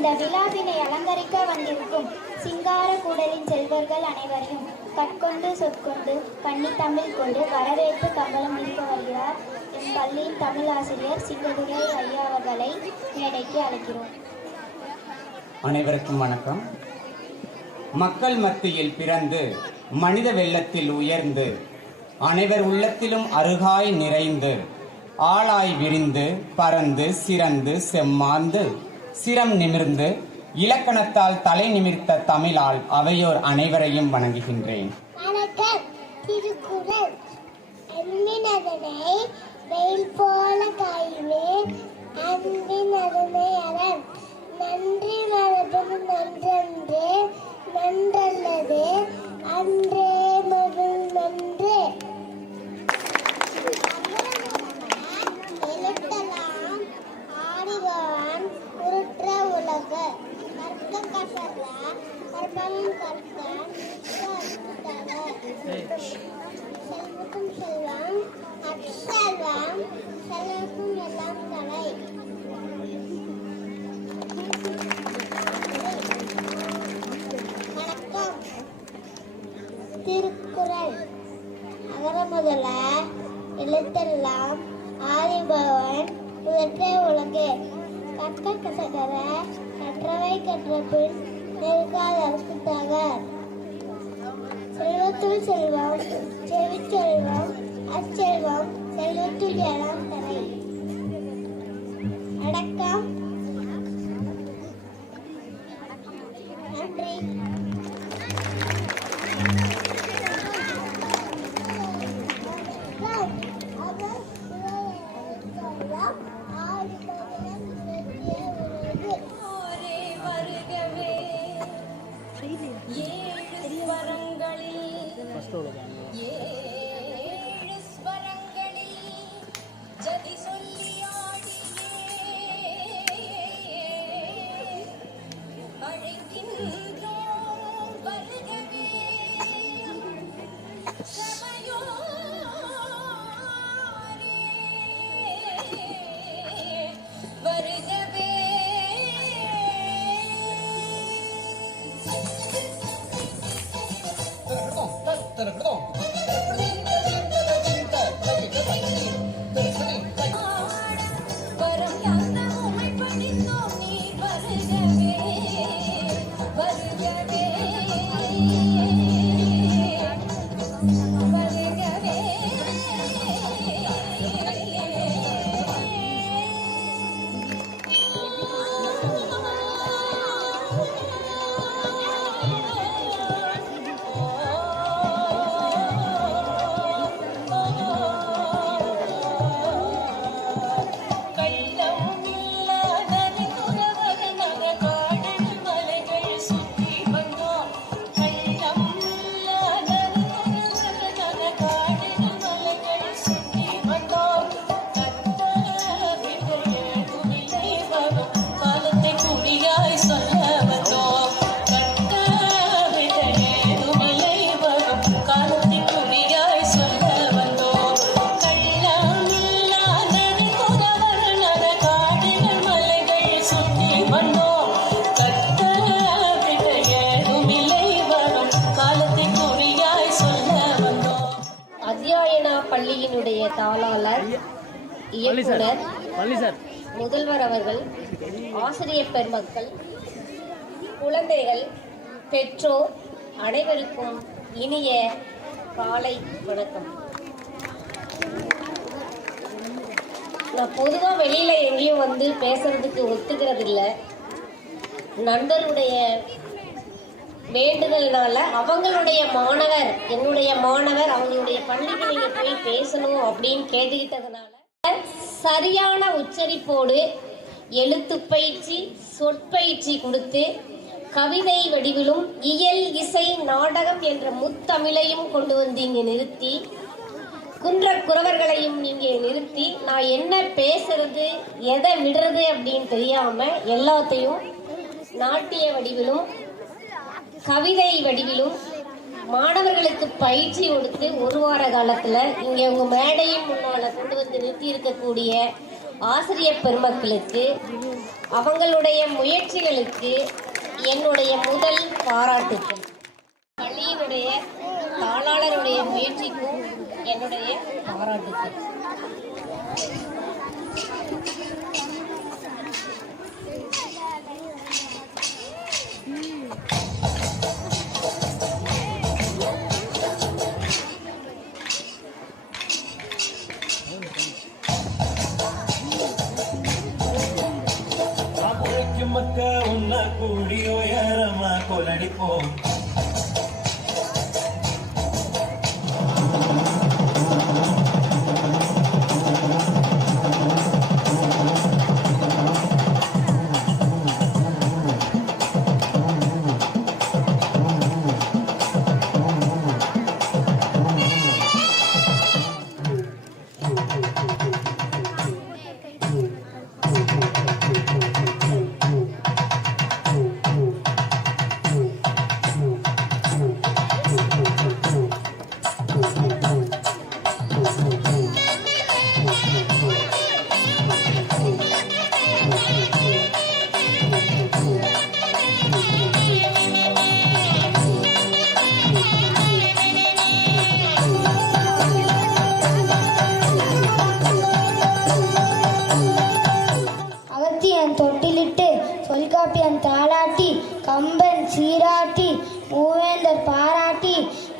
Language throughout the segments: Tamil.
இந்த விழாவினை அலங்கரிக்க வந்திருக்கும் சிங்கார கூடலின் செல்வர்கள் அனைவரையும் கற்கொண்டு சொற்கொண்டு கண்ணி தமிழ் கொண்டு வரவேற்பு கம்பளம் இருக்க வருகிறார். என் பள்ளியின் தமிழ் ஆசிரியர் சிங்கதுரை ஐயா அவர்களை மேடைக்கு அழைக்கிறோம். அனைவருக்கும் வணக்கம். மக்கள் மத்தியில் பிறந்து மனித வெள்ளத்தில் உயர்ந்து அனைவர் உள்ளத்திலும் அருகாய் நிறைந்து ஆளாய் விரிந்து பறந்து சிறந்து செம்மாந்து சிரம் நிமிர்ந்து இலக்கணத்தால் தலை நிமிர்த்த தமிழால் அவையோர் அனைவரையும் வணங்குகின்றேன். நன்றி மரபது நன்றன்று நன்றல்லது அன்றே மருள் நன்றி எழுத்தலாம் ஆடிவான் உருற்ற உலக கற்க கசல கற்பனும் கற்கன் செல்வக்கும் செல்வம் அச்செல்வம் செல்வக்கும் எல்லாம் தலை வணக்கம் திருக்குறள் அகர முதல எழுத்தெல்லாம் ஆதிபவன் முதற்றே உலகு. கற்க கசகர கற்றவை கற்ற பின் நெருக்காதற்கு தகர். செல்வத்துள் செல்வம் செவிச்செல்வம் அச்செல்வம் செல்வத்துள் எல்லாம் தலை. அடக்கம் ये ये இயக்குனர் முதல்வர் அவர்கள் ஆசிரியர் பெருமக்கள் குழந்தைகள் பெற்றோர் அனைவருக்கும் இனிய காலை வணக்கம். நான் பொதுவாக வெளியில எங்கேயும் வந்து பேசுறதுக்கு ஒத்துக்கிறது இல்ல நண்பருடைய வேண்டுதல்னால அவங்களுடைய மாணவர் என்னுடைய மாணவர் அவங்களுடைய பள்ளிக்கு போய் பேசணும் அப்படின்னு கேட்டுக்கிட்டதுனால சரியான உச்சரிப்போடு எழுத்து பயிற்சி சொற்பயிற்சி கொடுத்து கவிதை வடிவிலும் இயல் இசை நாடகம் என்ற முத்தமிழையும் கொண்டு வந்து இங்கே நிறுத்தி குன்ற குறவர்களையும் இங்கே நிறுத்தி நான் என்ன பேசுறது எதை விடுறது அப்படின்னு தெரியாம எல்லாத்தையும் நாட்டிய வடிவிலும் கவிதை வடிவிலும் மாணவர்களுக்கு பயிற்சி கொடுத்து ஒரு வார காலத்துல இங்க உங்க மேடையின் முன்னால கொண்டு வந்து நிறுத்தி இருக்கக்கூடிய ஆசிரியர் பெருமக்களுக்கு அவங்களுடைய முயற்சிகளுக்கு என்னுடைய முதல் பாராட்டுக்கள். பள்ளியினுடைய தாளாளருடைய முயற்சிக்கும் என்னுடைய பாராட்டுக்கள். மக்க உன்ன கூடி உயரமா கொலடிப்போம்.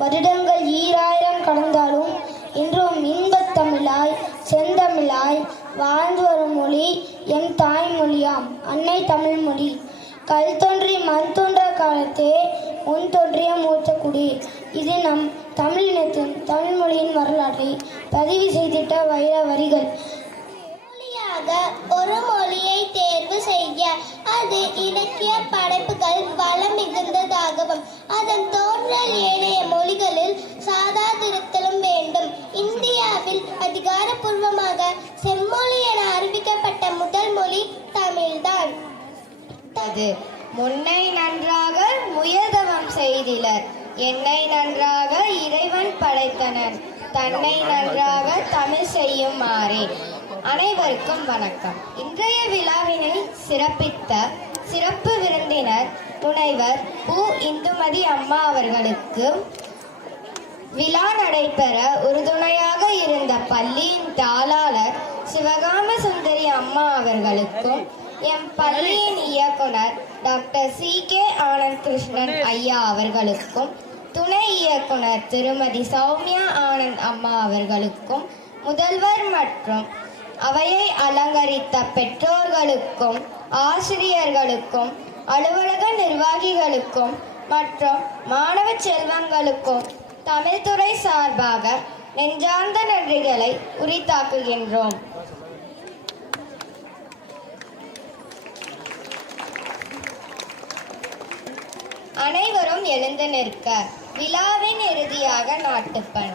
வருடங்கள் ஈராயிரம் கடந்தாலும் இன்றும் இன்பத் தமிழாய் செந்தமிழாய் வாழ்ந்து வரும் மொழி எம் தாய்மொழியாம் அன்னை தமிழ்மொழி. கல் தோன்றி மண் தோன்ற காலத்தே முன் தோன்றிய மூத்த குடி இது நம் தமிழினத்தின் தமிழ்மொழியின் வரலாற்றை பதிவு செய்திட்ட வைர வரிகள் நிறைவு செய்ய அது இலக்கிய படைப்புகள் வளம் மிகுந்ததாகவும் அதன் தோன்றல் ஏனைய மொழிகளில் சாதாதிருத்தலும் வேண்டும். இந்தியாவில் அதிகாரப்பூர்வமாக செம்மொழி என அறிவிக்கப்பட்ட முதல் மொழி தமிழ்தான். அது முன்னை நன்றாக முயதவம் செய்திலர். என்னை நன்றாக இறைவன் படைத்தனர். தன்னை நன்றாக தமிழ் செய்யுமாறே. அனைவருக்கும் வணக்கம். இன்றைய விழாவினை சிறப்பித்த சிறப்பு விருந்தினர் முனைவர் பு இந்துமதி அம்மா அவர்களுக்கு விழா நடைபெற உறுதுணையாக இருந்த பள்ளியின் தாளாளர் சிவகாம சுந்தரி அம்மா அவர்களுக்கும் எம் பள்ளியின் இயக்குனர் doctor C K Anand Krishnan ஐயா அவர்களுக்கும் துணை இயக்குனர் திருமதி சௌமியா ஆனந்த் அம்மா அவர்களுக்கும் முதல்வர் மற்றும் அவையை அலங்கரித்த பெற்றோர்களுக்கும் ஆசிரியர்களுக்கும் அலுவலக நிர்வாகிகளுக்கும் மற்றும் மாணவ செல்வங்களுக்கும் தமிழ்துறை சார்பாக நெஞ்சார்ந்த நன்றிகளை உரித்தாக்குகின்றோம். அனைவரும் எழுந்து நிற்க விழாவின் இறுதியாக நாட்டுப்பண்.